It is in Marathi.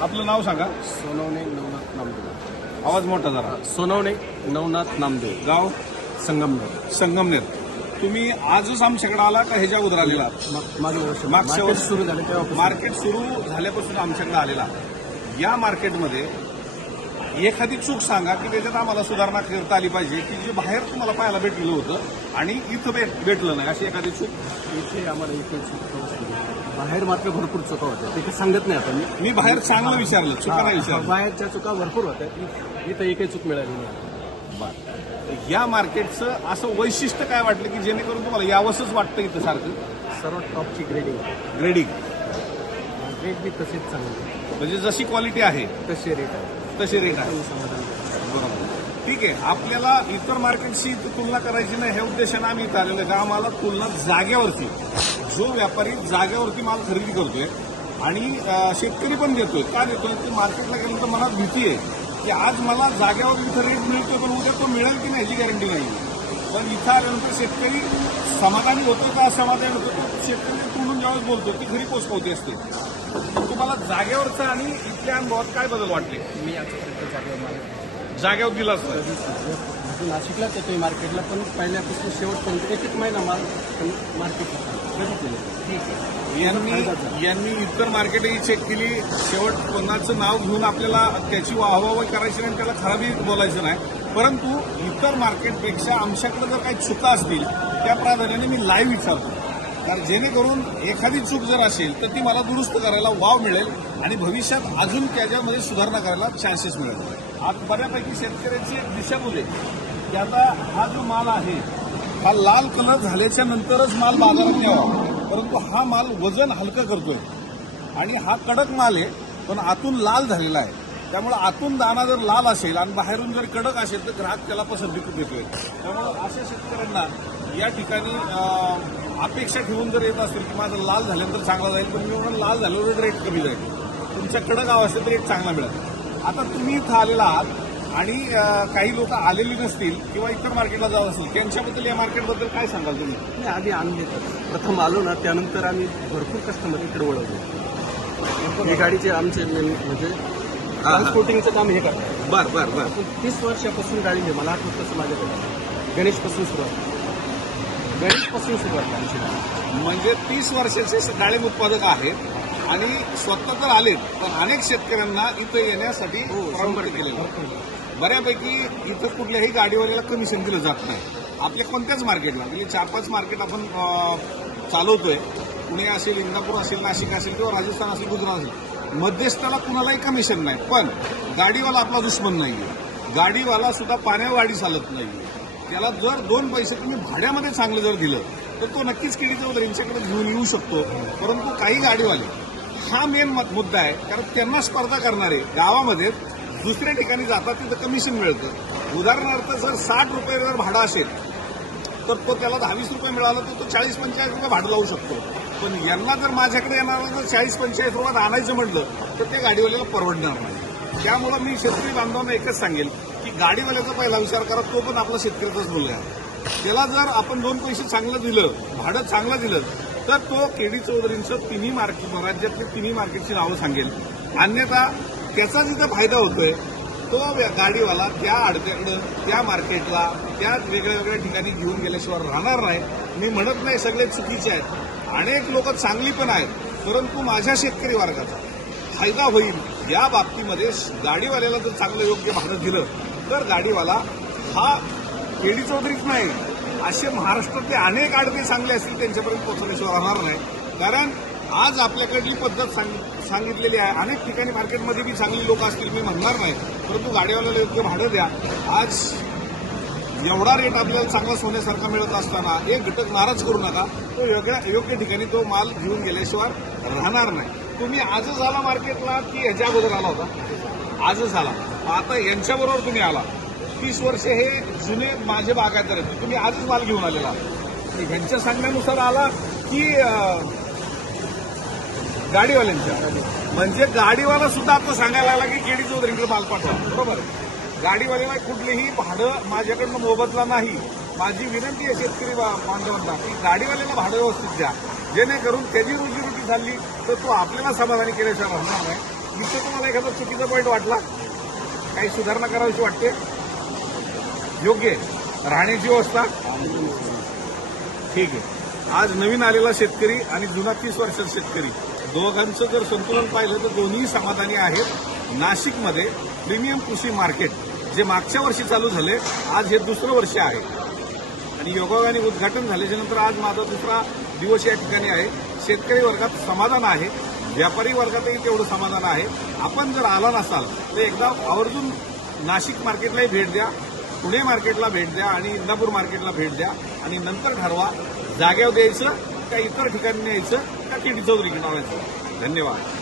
आपलं नाव सांगा. सोनवणे नवनाथ नामदेव. आवाज मोठा जरा. सोनवणे नवनाथ नामदेव. गाव? संगमनेर. संगमनेर. तुम्ही आजच आमच्याकडे आला का ह्याच्या अगोदर आलेला? मा- मागील वर्ष. मागच्या वर्षी. सुरू झाले तेव्हा मार्केट सुरू झाल्यापासून आमच्याकडे आलेला. या मार्केटमध्ये एखादी चूक सांगा की त्याच्यात आम्हाला सुधारणा करता आली पाहिजे की जे बाहेर तुम्हाला पाहायला भेटलेलं होतं आणि इथं भेट भेटलं नाही. अशी एखादी चूक? इथे आम्हाला इथे चुका. बाहेर मात्र भरपूर चुका होत्या. तिथे सांगत नाही आता. मी मी बाहेर चांगलं विचारलं चुका नाही हा, विचारलं बाहेरच्या चुका भरपूर होत्या. इ- इथं एकही चूक मिळाली नाही. या मार्केटचं असं वैशिष्ट्य काय वाटलं की जेणेकरून तुम्हाला यावंसच वाटतं इथं सारखं? सर्वात टॉपची ग्रेडिंग ग्रेडिंग रेट बी तसेच चांगले. म्हणजे जशी क्वालिटी आहे तसे रेट आहे. तशी रेट आहे. समाधान बरोबर. ठीक आहे. आपल्याला इतर मार्केटशी तुलना करायची नाही हे उद्देशाने आम्ही इथं आलेलो आहे. का आम्हाला तुलना जाग्यावरती जो व्यापारी जाग्यावरती माल खरेदी करतोय आणि शेतकरी पण देतोय का देतोय? की मार्केटला गेल्यानंतर मनात भीती आहे की आज मला जाग्यावर इथं रेट मिळतोय पण उद्या तो मिळेल की नाही याची गॅरंटी नाही. पण इथं आल्यानंतर शेतकरी समाधानी होतो का असमाधानी होतो तो शेतकरी तोडून ज्यावेळेस बोलतो ती खरी पोचपावती असते. तुम्हाला जागेवरचा आणि इथल्या अनुभवात काय बदल वाटले? मी आतापर्यंत जागेवर दिला असतं नाशिकलाच येतोय मार्केटला पण पहिल्यापासून शेवटपर्यंत एक एक महिना माल मार्केटला. यांनी यांनी इतर मार्केटही चेक केली. शेवट कोणाचं नाव घेऊन आपल्याला त्याची वाहवाही करायची नाही त्याला खराबी बोलायचं नाही. परंतु इतर मार्केटपेक्षा आमच्याकडे जर काही चुका असतील त्या प्राधान्याने मी लाईव्ह विचारतो. कारण जेणेकरून एखादी चूक जर असेल तर ती मला दुरुस्त करायला वाव मिळेल आणि भविष्यात अजून त्याच्यामध्ये सुधारणा करायला चान्सेस मिळेल. आज बऱ्यापैकी शेतकऱ्याची एक दिशाभूल आहे की आता हा जो माल आहे हा लाल कलर झाल्याच्या नंतरच माल बाजारात न्यावा. परंतु हा माल वजन हलकं करतोय. आणि हा कडक माल आहे पण आतून लाल झालेला आहे. त्यामुळे आतून दाना जर लाल असेल आणि बाहेरून जर कडक असेल तर ग्राहक त्याला पसंती देतोय. त्यामुळे अशा शेतकऱ्यांना या ठिकाणी अपेक्षा ठेवून जर येत असतील की माझं लाल झाल्यानंतर चांगला जाईल पण मी म्हणून लाल झाल्यावर रेट कमी जाईल. तुमच्या कडक असेल तर रेट चांगला मिळेल. आता तुम्ही इथं आलेला आहात. आणि काही लोक आलेली नसतील किंवा इतर मार्केटला जात असतील त्यांच्याबद्दल या मार्केटबद्दल काय सांगाल तुम्ही? नाही आधी आणले प्रथम आलो ना त्यानंतर आम्ही भरपूर कस्टमर इकडे वळवले. हे गाडीचे आमचे म्हणजे ट्रान्सपोर्टिंगचं काम हे करतात. बर बर बर. तीस वर्षापासून गाडी आहे मला आठवत तसं माझ्याकडे. गणेशपासून सुरुवात. गणेशपासून सुरुवात आमची. म्हणजे तीस वर्षाचे डाळिंब उत्पादक आहेत आणि स्वतः तर आलेत पण अनेक शेतकऱ्यांना इथं येण्यासाठी प्रवृत्त केलेलं. बऱ्यापैकी इथं कुठल्याही गाडीवाल्याला कमिशन दिलं जात नाही. आपल्या कोणत्याच मार्केटला म्हणजे चार पाच मार्केट आपण चालवतोय. पुणे असेल इंदापूर असेल नाशिक असेल किंवा राजस्थान असेल गुजरात असेल. मध्यस्थाला कुणालाही कमिशन नाही. पण गाडीवाला आपला दुश्मन नाही गाडीवाला सुद्धा पाण्यावर गाडी चालत नाही त्याला जर दोन पैसे तुम्ही भाड्यामध्ये चांगलं जर दिलं तर तो नक्कीच केळीचं वगैरे यांच्याकडे घेऊन येऊ शकतो. परंतु काही गाडीवाले हा मेन मुद्दा आहे. कारण त्यांना स्पर्धा करणारे गावामध्ये दुसऱ्या ठिकाणी जातात तिथं कमिशन मिळतं. उदाहरणार्थ जर साठ रुपये जर भाडं असेल तर तो त्याला दहावीस रुपये मिळाला तर तो चाळीस पंचेचाळीस रुपये भाडं लावू शकतो. पण यांना जर माझ्याकडे येणार जर चाळीस पंचेचाळीस रुपयात आणायचं म्हटलं तर ते गाडीवाल्याला परवडणार नाही. त्यामुळं मी शेतकरी बांधवांना एकच सांगेल की गाडीवाल्याचा पहिला विचार करा तो पण आपला शेतकऱ्याचाच मुलगा आहे. त्याला जर आपण दोन पैसे चांगलं दिलं भाडं चांगलं दिलं तर तो केडी चौधरींचं तिन्ही मार्केट राज्यातली तिन्ही मार्केटची नावं सांगेल. अन्यथा त्याचा जिथं फायदा होतोय तो गाडीवाला त्या अडत्याकडं त्या मार्केटला त्या वेगळ्या वेगळ्या ठिकाणी घेऊन गेल्याशिवाय राहणार नाही. मी म्हणत नाही सगळे चुकीचे आहेत. अनेक लोक चांगली पण आहेत परंतु माझ्या शेतकरी वर्गाचा फायदा होईल या बाबतीमध्ये गाडीवाल्याला जर चांगलं योग्य भाडं दिलं तर गाडीवाला हा केडी चौधरीच नाही. असे महाराष्ट्रातले अनेक आडते चांगले असतील त्यांच्यापर्यंत पोहोचल्याशिवाय राहणार नाही. कारण आज आपल्याकडली पद्धत सांग- सांगितलेली आहे. अनेक ठिकाणी मार्केटमध्ये बी चांगली लोक असतील मी म्हणणार नाही. परंतु गाडीवाल्याला योग्य भाडं द्या. आज एवढा रेट आपल्याला चांगला सोन्यासारखा मिळत असताना एक घटक नाराज करू नका. तो योग्य योग्य ठिकाणी तो माल घेऊन गेल्याशिवाय राहणार नाही. तुम्ही आजच आला मार्केटला की ह्याच्या अगोदर आला होता? आजच आला. आता यांच्याबरोबर तुम्ही आला. तीस वर्ष हे जुने माझे बागायतर आहेत. तुम्ही आजच माल घेऊन आलेला. यांच्या सांगण्यानुसार आला की गाडीवाल्यांच्या. म्हणजे गाडीवाला सुद्धा आता सांगायला लागला की केडी चौधरीकडे माल पाठवा. बरोबर? गाडीवाल्याला कुठलीही भाडं माझ्याकडनं मोबदला नाही. माझी विनंती आहे शेतकरी बा- बांधवांना की गाडीवाल्याला भाडं व्यवस्थित द्या. जेणेकरून त्याची रोजीरोटी झाली तर तो आपल्याला समाधानी केल्याशिवाय राहणार नाही. मी तर तुम्हाला एखादा चुकीचा पॉईंट वाटला? काही सुधारणा करावीशी वाटते? योग्य. आहे राहण्याची व्यवस्था? ठीक आहे. आज नवीन आलेला शेतकरी आणि जुना तीस वर्षाचा शेतकरी. दोघांचं जर संतुलन पाहिलं तर दोन्ही समाधानी आहेत. नाशिकमध्ये प्रीमियम कृषी मार्केट जे मागच्या वर्षी चालू झाले आज हे दुसरं वर्ष आहे. आणि योगायोगाने उद्घाटन झाल्याच्यानंतर आज माझा दुसरा दिवस या ठिकाणी आहे. शेतकरी वर्गात समाधान आहे. व्यापारी वर्गातही तेवढं समाधान आहे. आपण जर आला नसाल तर एकदा आवर्जून नाशिक मार्केटलाही भेट द्या पुणे मार्केटला भेट द्या आणि इंदापूर मार्केटला भेट द्या. आणि नंतर ठरवा जाग्यावर द्यायचं का इतर ठिकाणी न्यायचं? का किडी चौधरी धन्यवाद.